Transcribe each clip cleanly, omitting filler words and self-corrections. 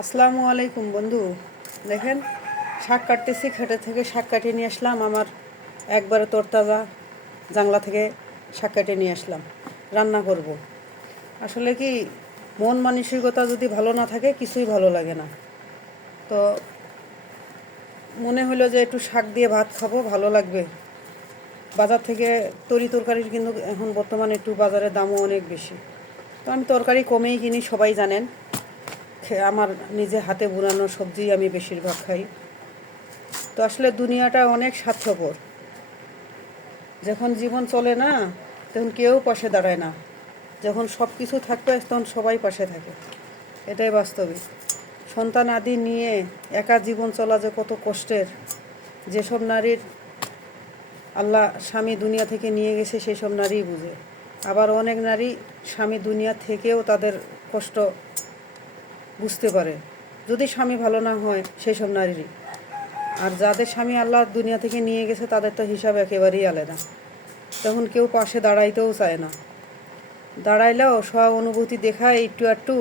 আসসালামু আলাইকুম বন্ধু। দেখেন, শাক কাটতেছি, খেতে থেকে শাক কাটিয়ে নিয়ে আসলাম। আমার একবারে তরতাজা জাংলা থেকে শাক কাটিয়ে নিয়ে আসলাম, রান্না করব। আসলে কি, মন মানসিকতা যদি ভালো না থাকে কিছুই ভালো লাগে না। তো মনে হলো যে একটু শাক দিয়ে ভাত খাবো, ভালো লাগবে। বাজার থেকে তরকারির কিন্তু এখন বর্তমানে একটু বাজারের দামও অনেক বেশি। তো আমি তরকারি কমেই কিনি, সবাই জানেন। আমার নিজে হাতে বুনানো সবজি আমি বেশিরভাগ খাই। তো আসলে দুনিয়াটা অনেক স্বার্থপর। যখন জীবন চলে না, তখন কেউ পাশে দাঁড়ায় না। যখন সব কিছু থাকবে তখন সবাই পাশে থাকে, এটাই বাস্তবিক। সন্তান আদি নিয়ে একা জীবন চলা যে কত কষ্টের। যেসব নারীর আল্লাহ স্বামী দুনিয়া থেকে নিয়ে গেছে সেই সব নারীই বুঝে। আবার অনেক নারী স্বামী দুনিয়া থেকেও তাদের কষ্ট বুঝতে পারে, যদি স্বামী ভালো না হয় সেই সব নারীরই। আর যাদের স্বামী আল্লাহ দুনিয়া থেকে নিয়ে গেছে তাদের তো হিসাব একেবারেই আলাদা। তখন কেউ পাশে দাঁড়াইতেও চায় না। দাঁড়াইলেও সব অনুভূতি দেখায় একটু একটু,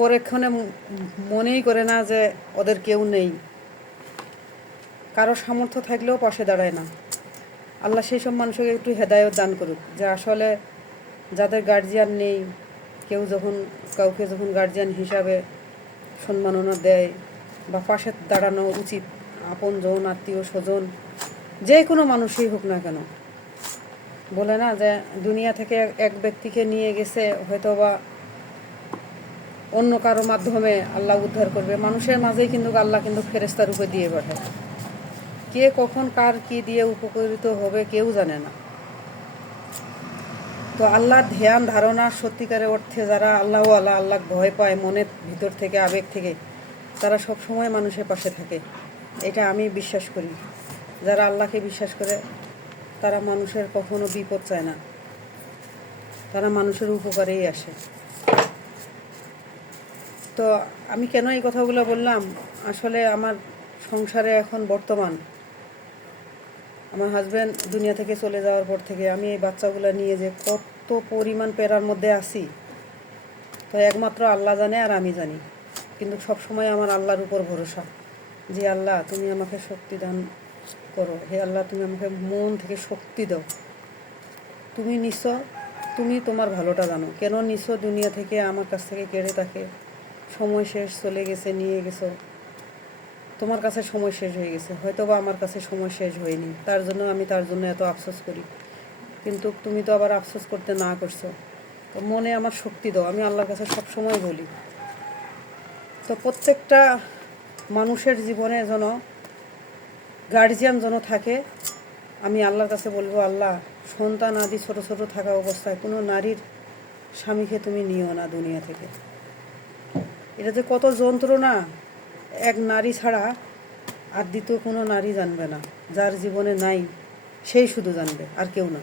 পরেক্ষণে মনেই করে না যে ওদের কেউ নেই। কারো সামর্থ্য থাকলেও পাশে দাঁড়ায় না। আল্লাহ সেই সব মানুষকে একটু হেদায়েত দান করুক, যে আসলে যাদের গার্জিয়ান নেই, কেউ যখন কাউকে যখন গার্জিয়ান হিসাবে সম্মাননা দেয় বা পাশে দাঁড়ানো উচিত, আপনজন আত্মীয় স্বজন যে কোনো মানুষই হোক না কেন। বলে না যে দুনিয়া থেকে এক ব্যক্তিকে নিয়ে গেছে, হয়তো বা অন্য কারো মাধ্যমে আল্লাহ উদ্ধার করবে। মানুষের মাঝেই কিন্তু আল্লাহ কিন্তু ফেরেশতা রূপে দিয়ে পাঠায়। কে কখন কার কি দিয়ে উপকৃত হবে কেউ জানে না। তো আল্লাহর ধ্যান ধারণা সত্যিকারের অর্থে যারা আল্লাহ ভয় পায় মনের ভিতর থেকে, আবেগ থেকে, তারা সব সময় মানুষের পাশে থাকে, এটা আমি বিশ্বাস করি। যারা আল্লাহকে বিশ্বাস করে তারা মানুষের কখনো বিপদ চায় না, তারা মানুষের উপকারেই আসে। তো আমি কেন এই কথাগুলো বললাম, আসলে আমার সংসারে এখন বর্তমান আমার হাজব্যান্ড দুনিয়া থেকে চলে যাওয়ার পর থেকে আমি এই বাচ্চাগুলো নিয়ে যে কত পরিমাণ পেরার মধ্যে আছি, তো একমাত্র আল্লাহ জানে আর আমি জানি। কিন্তু সব সময় আমার আল্লাহর উপর ভরসা, যে আল্লাহ তুমি আমাকে শক্তি দান করো, হে আল্লাহ তুমি আমাকে মন থেকে শক্তি দাও। তুমি নিশ্চয়, তুমি তোমার ভালোটা জানো, কেন নিশ্চয় দুনিয়া থেকে আমার কাছ থেকে কেড়ে থাকে। সময় শেষ, চলে গেছে, নিয়ে গেছো। তোমার কাছে সময় শেষ হয়ে গেছে, হয়তো বা আমার কাছে সময় শেষ হয়নি, তার জন্য আমি তার জন্য এত আফসোস করি। কিন্তু তুমি তো আবার আফসোস করতে না করছো। তো মনে আমার শক্তি দাও, আমি আল্লাহর কাছে সব সময় বলি। তো প্রত্যেকটা মানুষের জীবনে যেন গার্জিয়ান যেন থাকে। আমি আল্লাহর কাছে বলবো, আল্লাহ সন্তান আদি ছোট ছোট থাকা অবস্থায় কোনো নারীর স্বামীকে তুমি নিও না দুনিয়া থেকে। এটা যে কত যন্ত্রণা, এক নারী ছাড়া আর দ্বিতীয় কোনো নারী জানবে না। যার জীবনে নাই সেই শুধু জানবে, আর কেউ না।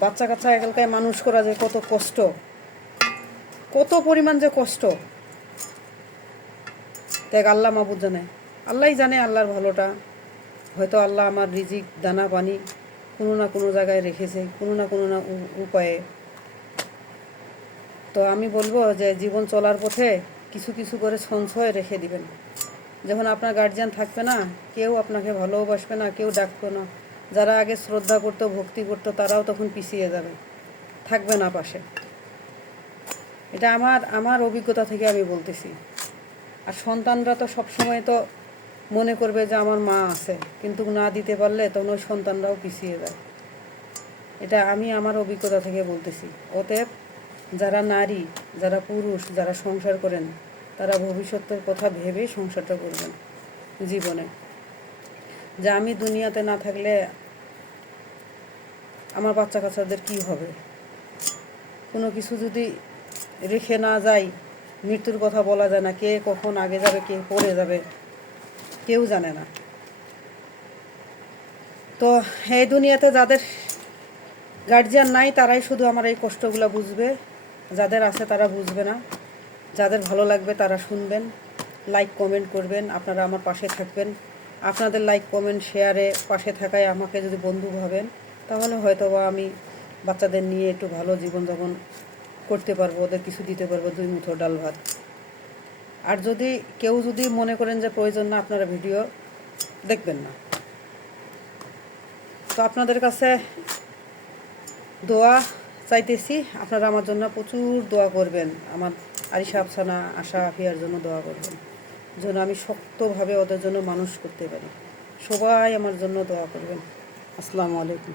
বাচ্চা কাচ্চা একালকায় মানুষ করা যে কত কষ্ট, কত পরিমাণ যে কষ্ট, দেখ আল্লাহ মাবুদ জানে, আল্লাহই জানে আল্লাহর ভালোটা। হয়তো আল্লাহ আমার রিজিক দানা পানি কোনো না কোনো জায়গায় রেখেছে, কোনো না কোনো উপায়ে। তো আমি বলবো যে জীবন চলার পথে কিছু কিছু করে সঞ্চয় রেখে দিবেন। যখন আপনার গার্জিয়ান থাকবে না, কেউ আপনাকে ভালোবাসবে না, কেউ ডাকবে না। যারা আগে শ্রদ্ধা করতো, ভক্তি করতো, তারাও তখন পিছিয়ে যাবে, থাকবে না পাশে। এটা আমার অভিজ্ঞতা থেকে আমি বলতেছি। আর সন্তানরা তো সবসময় তো মনে করবে যে আমার মা আছে, কিন্তু না দিতে পারলে তখন ওই সন্তানরাও পিছিয়ে যায়। এটা আমি আমার অভিজ্ঞতা থেকে বলতেছি। অতএব যারা নারী, যারা পুরুষ, যারা সংসার করেন, তারা ভবিষ্যতের কথা ভেবেই সংসারটা করবেন জীবনে। যে আমি দুনিয়াতে না থাকলে আমার বাচ্চা কাচ্চাদের কী হবে। কোনো কিছু যদি রেখে না যাই, মৃত্যুর কথা বলা যায় না, কে কখন আগে যাবে, কে পরে যাবে কেউ জানে না। তো এই দুনিয়াতে যাদের গার্জিয়ান নাই তারাই শুধু আমার এই কষ্টগুলো বুঝবে, যাদের আছে তারা বুঝবে না। যাদের ভালো লাগবে তারা শুনবেন, লাইক কমেন্ট করবেন, আপনারা আমার পাশে থাকবেন। আপনাদের লাইক কমেন্ট শেয়ারে পাশে থাকায় আমাকে যদি বন্ধু ভাবেন, তাহলে হয়তো বা আমি বাচ্চাদের নিয়ে একটু ভালো জীবনযাপন করতে পারবো, ওদের কিছু দিতে পারবো, 2 মুঠো ডাল ভাত। আর যদি কেউ যদি মনে করেন যে প্রয়োজন না, আপনারা ভিডিও দেখবেন না। তো আপনাদের কাছে দোয়া চাইতেছি, আপনারা আমার জন্য প্রচুর দোয়া করবেন। আমার আরিশা আফসানা আশা আফিয়ার জন্য দোয়া করবেন, যেন আমি শক্তভাবে ওদের জন্য মানুষ করতে পারি। সবাই আমার জন্য দোয়া করবেন। আসসালামু আলাইকুম।